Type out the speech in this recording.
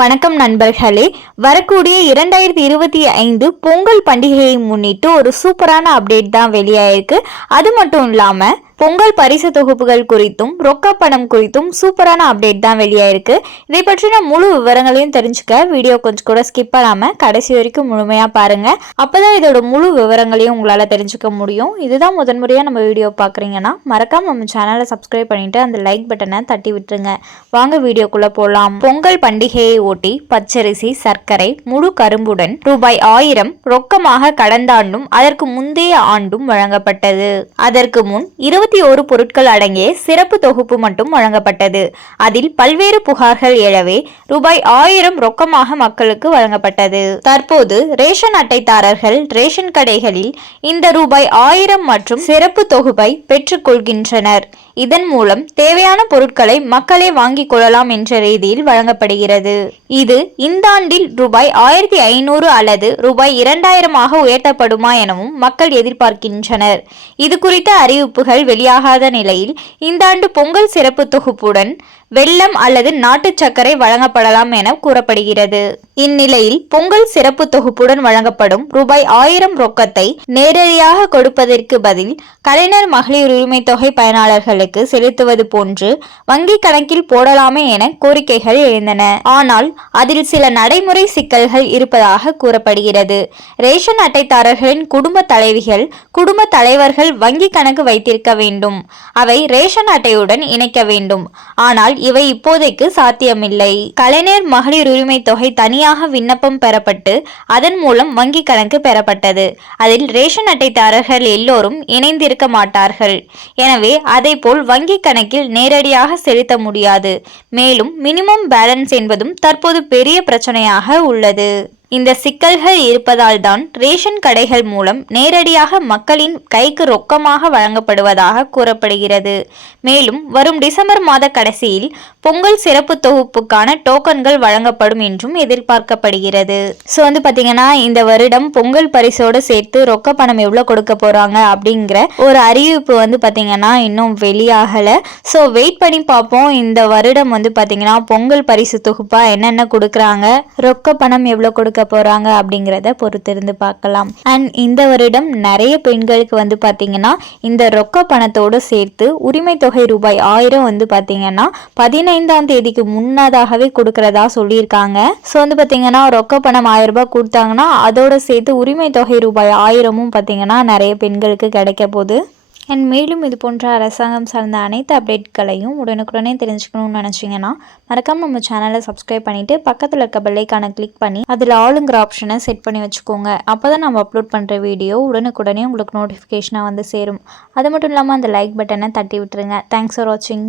வணக்கம் நண்பர்களே, வரக்கூடிய 2025 பொங்கல் பண்டிகையை முன்னிட்டு ஒரு சூப்பரான அப்டேட் தான் வெளியாயிருக்கு. அது மட்டும் இல்லாம பொங்கல் பரிசு தொகுப்புகள் குறித்தும் ரொக்க பணம் குறித்தும் சூப்பரான அப்டேட் தான் வெளியாயிருக்கு. இதை பற்றின முழு விவரங்களையும் தெரிஞ்சுக்க வீடியோ கொஞ்சம் கூட ஸ்கிப் பண்ணாம கடைசி வரைக்கும் முழுமையா பாருங்க. அப்பதான் இதோட முழு விவரங்களையும் உங்களால தெரிஞ்சுக்க முடியும். இதுதான் முதன்முறையா நம்ம வீடியோ பாக்குறீங்கன்னா மறக்காம நம்ம சேனலை சப்ஸ்கிரைப் பண்ணிட்டு அந்த லைக் பட்டனை தட்டி விட்டுருங்க. வாங்க வீடியோக்குள்ள போலாம். பொங்கல் பண்டிகையை ஓட்டி பச்சரிசி, சர்க்கரை, முழு கரும்புடன் ரூபாய் 1000 ரொக்கமாக கடந்த ஆண்டும் அதற்கு முந்தைய ஆண்டும் வழங்கப்பட்டது. அதற்கு முன் 21 பொருட்கள் அடங்கிய சிறப்பு தொகுப்பு மட்டும் வழங்கப்பட்டது. அதில் பல்வேறு புகார்கள் எழவே ரூபாய் 1000 ரொக்கமாக மக்களுக்கு வழங்கப்பட்டது. தற்போது ரேஷன் அட்டைதாரர்கள் ரேஷன் கடைகளில் இந்த ரூபாய் 1000 மற்றும் சிறப்பு தொகுப்பை பெற்றுக் கொள்கின்றனர். இதன் மூலம் தேவையான பொருட்களை மக்களே வாங்கிக் கொள்ளலாம் என்ற ரீதியில் வழங்கப்படுகிறது. இது இந்த ஆண்டில் ரூபாய் 1500 அல்லது ரூபாய் 2000 உயர்த்தப்படுமா எனவும் மக்கள் எதிர்பார்க்கின்றனர். இது குறித்த அறிவிப்புகள் வெளியாகாத நிலையில் இந்த ஆண்டு பொங்கல் சிறப்பு தொகுப்புடன் வெல்லம் அல்லது நாட்டு சர்க்கரை வழங்கப்படலாம் என கூறப்படுகிறது. இந்நிலையில் பொங்கல் சிறப்பு தொகுப்புடன் வழங்கப்படும் ரூபாய் 1000 ரொக்கத்தை நேரடியாக கொடுப்பதற்கு பதில் கலைஞர் மகளிர் உரிமை தொகை பயனாளர்களுக்கு செலுத்துவது போன்று வங்கி கணக்கில் போடலாமே என கோரிக்கைகள் எழுந்தன. ஆனால் அதில் சில நடைமுறை சிக்கல்கள் இருப்பதாக கூறப்படுகிறது. ரேஷன் அட்டைதாரர்களின் குடும்ப தலைவிகள், குடும்ப தலைவர்கள் வங்கி கணக்கு வைத்திருக்க வேண்டும். அவை ரேஷன் அட்டையுடன் இணைக்க வேண்டும். ஆனால் இவை இப்போதைக்கு சாத்தியமில்லை. கலைஞர் மகளிர் உரிமை தொகை தனியாக விண்ணப்பம் பெறப்பட்டு அதன் மூலம் வங்கி கணக்கு பெறப்பட்டது. அதில் ரேஷன் அட்டைதாரர்கள் எல்லோரும் இணைந்திருக்க மாட்டார்கள். எனவே அதேபோல் வங்கி கணக்கில் நேரடியாக செலுத்த முடியாது. மேலும் மினிமம் பேலன்ஸ் என்பதும் தற்போது பெரிய பிரச்சனையாக உள்ளது. இந்த சிக்கல்கள் இருப்பதால் தான் ரேஷன் கடைகள் மூலம் நேரடியாக மக்களின் கைக்கு ரொக்கமாக வழங்கப்படுவதாக கூறப்படுகிறது. மேலும் வரும் டிசம்பர் மாத கடைசியில் பொங்கல் சிறப்பு தொகுப்புக்கான டோக்கன்கள் வழங்கப்படும் என்றும் எதிர்பார்க்கப்படுகிறது. ஸோ பார்த்தீங்கன்னா இந்த வருடம் பொங்கல் பரிசோடு சேர்த்து ரொக்க பணம் எவ்வளோ கொடுக்க போறாங்க அப்படிங்கிற ஒரு அறிவிப்பு பார்த்தீங்கன்னா இன்னும் வெளியாகலை. ஸோ வெயிட் பண்ணி பார்ப்போம். இந்த வருடம் பார்த்தீங்கன்னா பொங்கல் பரிசு தொகுப்பா என்னென்ன கொடுக்குறாங்க, ரொக்க பணம் எவ்வளோ கொடுக்க போறாங்க அப்படிங்கிறத பொறுத்திருந்து பார்க்கலாம். அண்ட் இந்த வருடம் நிறைய பெண்களுக்கு பாத்தீங்கன்னா இந்த ரொக்க பணத்தோடு சேர்த்து உரிமை தொகை ரூபாய் 1000 பாத்தீங்கன்னா 15ஆம் தேதிக்கு முன்னதாகவே கொடுக்கறதா சொல்லியிருக்காங்க. ஸோ பாத்தீங்கன்னா ரொக்க பணம் 1000 ரூபாய் கொடுத்தாங்கன்னா அதோட சேர்த்து உரிமை தொகை ரூபாய் 1000 பாத்தீங்கன்னா நிறைய பெண்களுக்கு கிடைக்க போகுது. அண்ட் மேலும் இது போன்ற அரசாங்கம் சார்ந்த அனைத்து அப்டேட்களையும் உடனுக்குடனே தெரிஞ்சுக்கணும்னு நினச்சிங்கன்னா மறக்காம நம்ம சேனலை சப்ஸ்கிரைப் பண்ணிவிட்டு பக்கத்தில் இருக்க பெல்லைக்கான கிளிக் பண்ணி அதில் ஆளுங்கிற ஆப்ஷனை செட் பண்ணி வச்சுக்கோங்க. அப்போ தான் நம்ம அப்லோட் பண்ணுற வீடியோ உடனுக்குடனே உங்களுக்கு நோட்டிஃபிகேஷனாக சேரும். அது மட்டும் இல்லாமல் அந்த லைக் பட்டனை தட்டி விட்டுருங்க. தேங்க்ஸ் ஃபார் வாட்சிங்.